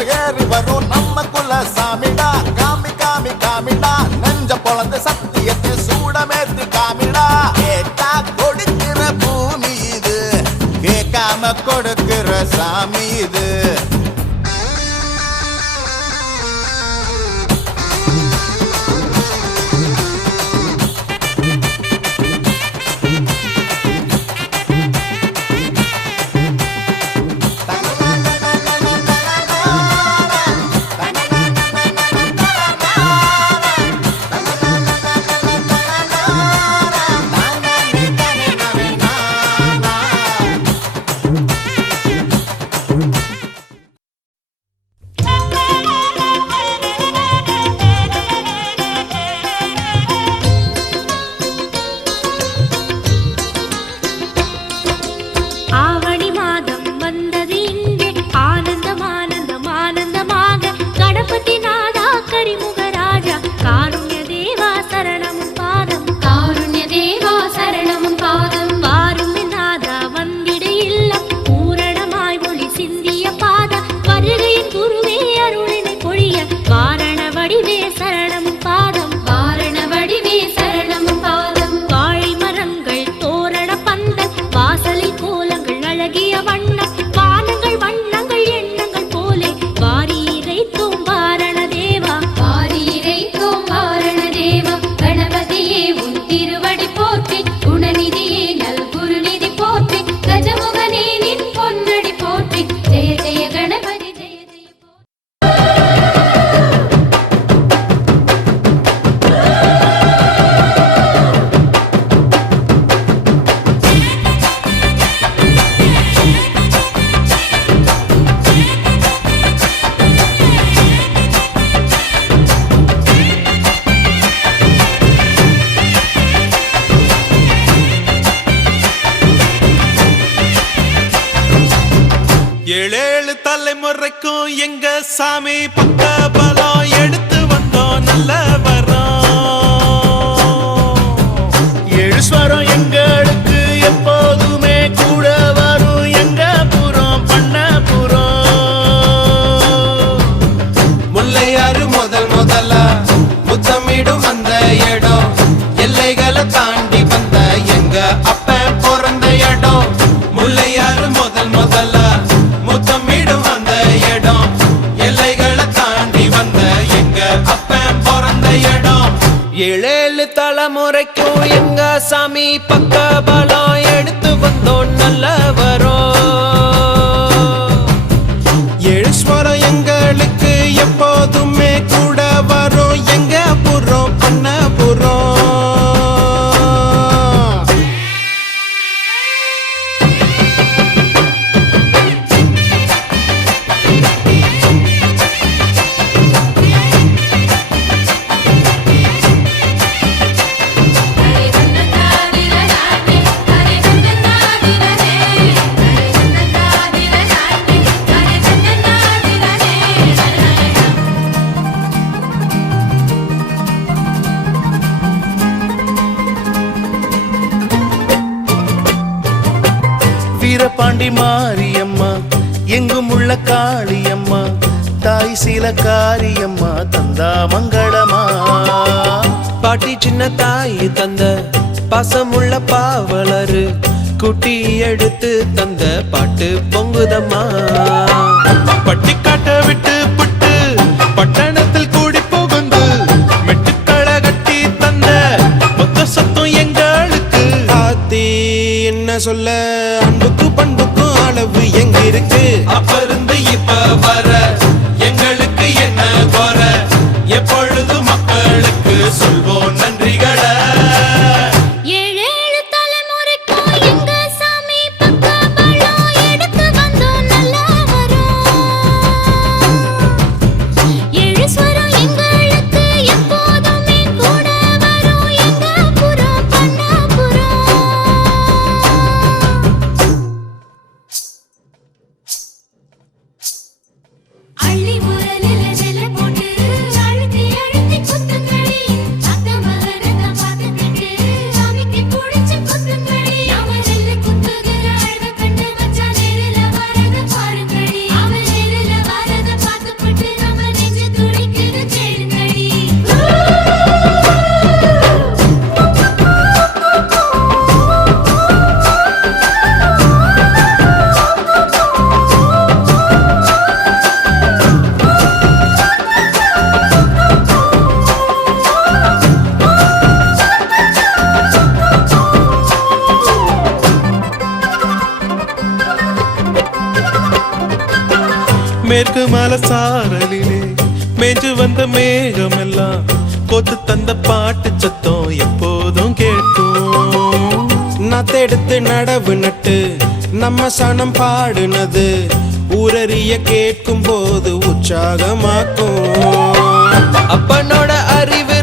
ஏறி வரும். நம்ம குல சாமிடா காமி காமி காமிடா. நெஞ்ச பொழந்த சத்தியத்தை சூடமேத்து காமிடா. கேட்டா கொடுக்கிற பூமி இது கேட்காம கொடுக்கிற சாமி இது. playa, caro. ஏழேழு தலைமுறைக்கும் எங்க சாமி பக்க பலம் எடுத்து வந்தோம். நல்ல எங்க உள்ள காளியம்மா தாய் சீல காரியம்மா தந்தா மங்களமா. பாட்டி சின்ன தாய் தந்த பாசமுள்ள பாவலரு குட்டி எடுத்து தந்த பாட்டு பொங்குதம்மா. பட்டி காட்ட விட்டு புட்டு பட்டணத்தில் கூடி புகுந்து மெட்டுக்கள கட்டி தந்த மொத்த சத்தம் எங்களுக்கு. ஆத்தி என்ன சொல்ல? இருக்கு. அப்ப இருந்து இப்ப வர மேற்கு மலசாரலிலே மேஞ்சு வந்த மேகமெல்லாம் கோத்து தந்த பாட்டு சத்தம் எப்போதும் கேட்கும் நத்தெடுத்து நடவு நட்டு நம்ம சனம் பாடுனது ஊரறிய கேட்கும் போது உற்சாகமாக்கும். அப்பனோட அறிவு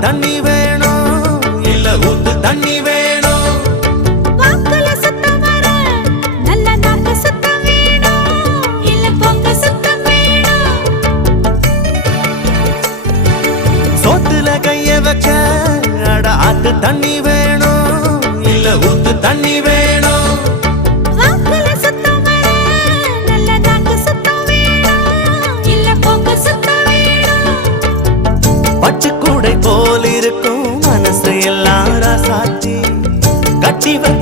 தண்ணி வேணும். இல்ல ஊத்து தண்ணி வேணும் கட்சி வந்து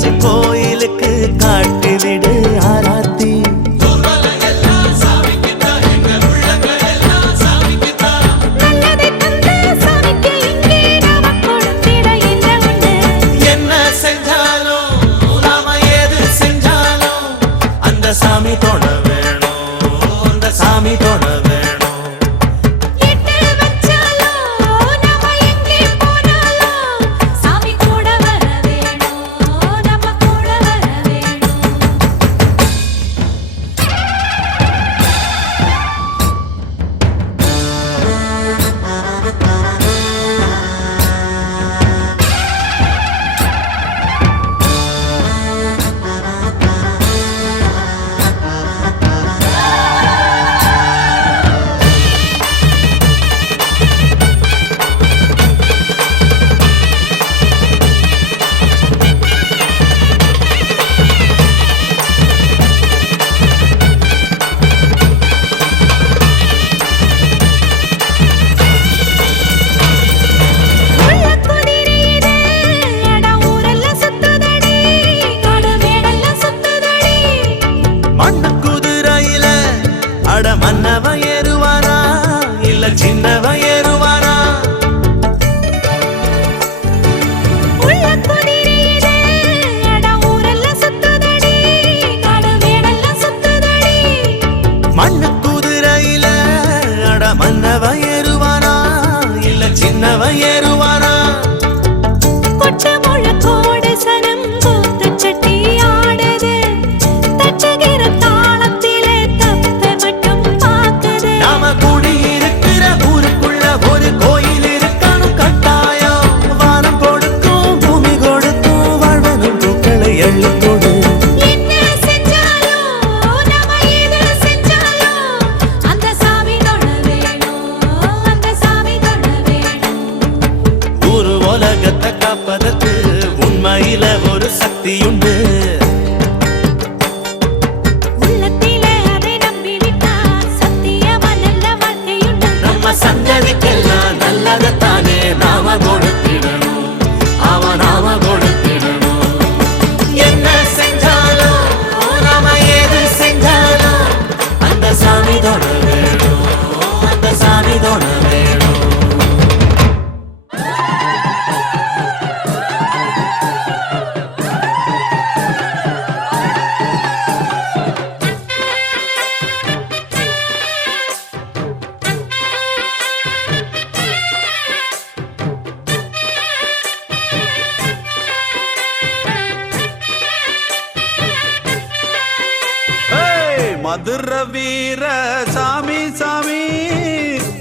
மதுர வீர சாமி சாமி.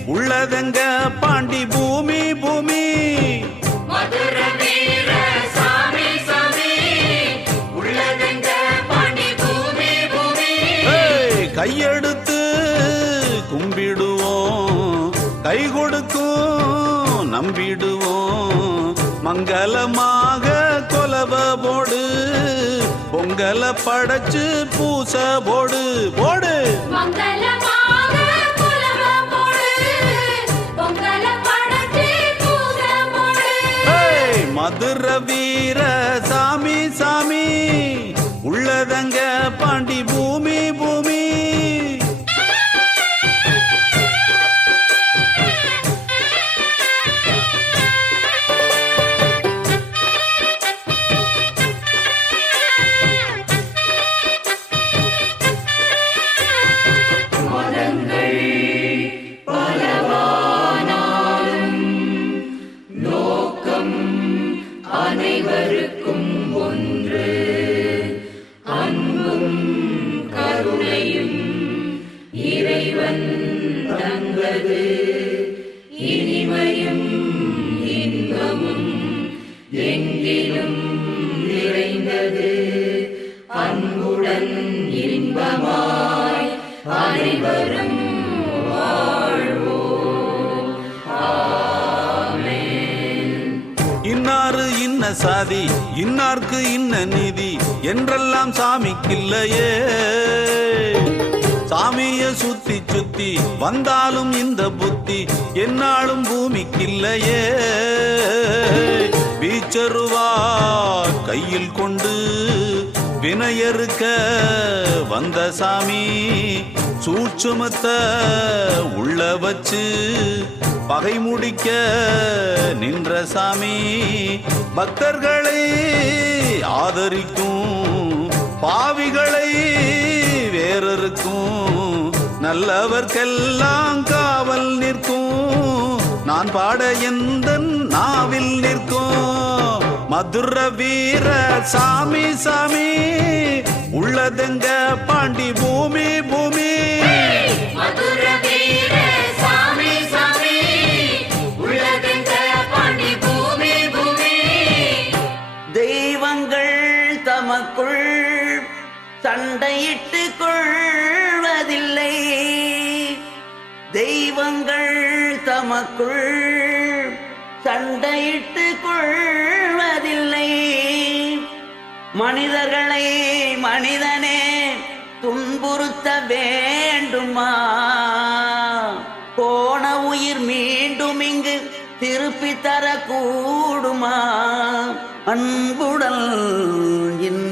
உள்ளதங்க பாண்டி பூமி பூமி. கையெடுத்து கும்பிடுவோம். கை கொடுக்கும் நம்பிடுவோம். போடு பொங்கல படைச்சு பூச போடு போடு. இன்ன சாதி? இன்னார்க்கு இன்ன நீதி? என்றெல்லாம் சாமிக்கில்லையே. சாமிய சுத்தி சுத்தி வந்தாலும் இந்த புத்தி என்னாலும் பூமிக்கில்லையே. வீச்சருவா கையில் கொண்டு வினையறுக்க வந்த சாமி சூட்சுமத்த உள்ள வச்சு பகை முடிக்க நின்ற சாமி பக்தர்களை ஆதரிக்கும் பாவிகளை வேறருக்கும் நல்லவர்க்கெல்லாம் காவல் நிற்கும். நான் பாட எந்த நாவில் நிற்கும்? மதுர வீர சாமி சாமி உள்ளதெங்க பாண்டி பூமி பூமி தெய்வங்கள் தமக்குள் சண்டையிட்டு கொள்வதில்லை. தெய்வங்கள் தமக்குள் சண்டையிட்டு கொள்வதில்லை. மனிதர்களை மனிதனே துன்புறுத்த வேண்டுமா? போன உயிர் மீண்டும் இங்கு திருப்பி தரக்கூடுமா? அன்புடல் இன்